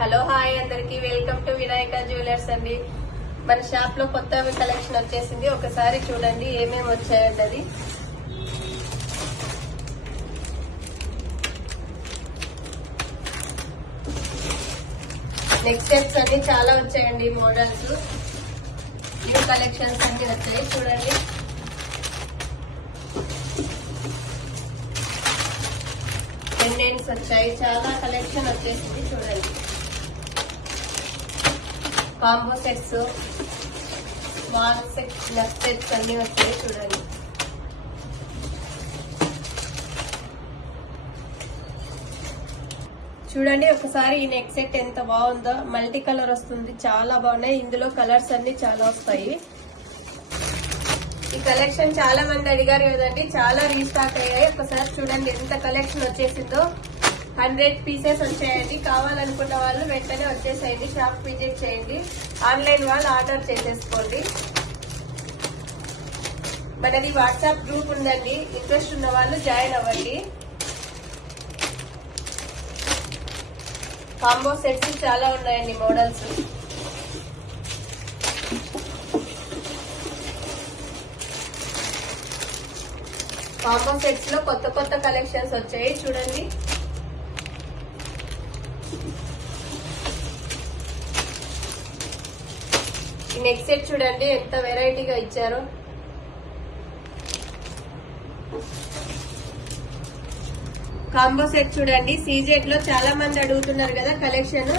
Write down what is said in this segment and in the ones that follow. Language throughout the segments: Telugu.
హలో హాయ్ అందరికి వెల్కమ్ టు వినాయక జ్యువెలర్స్ అండి. మన షాప్ లో కొత్త కలెక్షన్ వచ్చేసింది. ఒకసారి చూడండి ఏమేమి వచ్చాయండి. అది నెక్ సెట్స్ అన్ని చాలా వచ్చాయండి. మోడల్స్ న్యూ కలెక్షన్స్ అన్ని వచ్చాయి చూడండి. పెండెంట్స్ వచ్చాయి, చాలా కలెక్షన్ వచ్చేసింది చూడండి. Combo sets, small sets, neck sets అన్ని వచ్చాయి చూడండి. చూడండి ఒకసారి ఈ నెక్ సెట్ ఎంత బాగుందో. మల్టీ కలర్ వస్తుంది, చాలా బాగున్నాయి. ఇందులో కలర్స్ అన్ని చాలా వస్తాయి. ఈ కలెక్షన్ చాలా మంది అడిగారు కదండి, చాలా రీస్టాక్ అయ్యాయి. ఒకసారి చూడండి ఎంత కలెక్షన్ వచ్చేసిందో. 100 పీసెస్ వచ్చాయండి. కావాలనుకున్న వాళ్ళు వెంటనే వచ్చేసేయండి, షాప్ విజిట్ చేయండి. ఆన్లైన్ వాళ్ళు ఆర్డర్ చేసేసుకోండి. మనది వాట్సాప్ గ్రూప్ ఉందండి, ఇంట్రెస్ట్ ఉన్న వాళ్ళు జాయిన్ అవ్వండి. కాంబో సెట్స్ చాలా ఉన్నాయండి మోడల్స్. కాంబో సెట్స్ లో కొత్త కొత్త కలెక్షన్స్ వచ్చాయి చూడండి. ఈ నెక్ సెట్ చూడండి ఎంత వెరైటీగా ఇచ్చారో. కాంబో సెట్ చూడండి. సీజెడ్ లో చాలా మంది అడుగుతున్నారు కదా కలెక్షన్.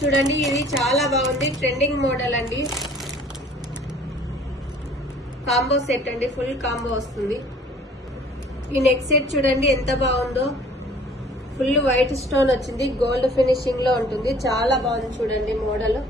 చూడండి ఇది చాలా బాగుంది, ట్రెండింగ్ మోడల్ అండి. కాంబో సెట్ అండి, ఫుల్ కాంబో వస్తుంది. ఈ నెక్ సెట్ చూడండి ఎంత బాగుందో. ఫుల్ వైట్ స్టోన్ వచ్చింది, గోల్డ్ ఫినిషింగ్ లో ఉంటుంది, చాలా బాగుంది చూడండి మోడల్.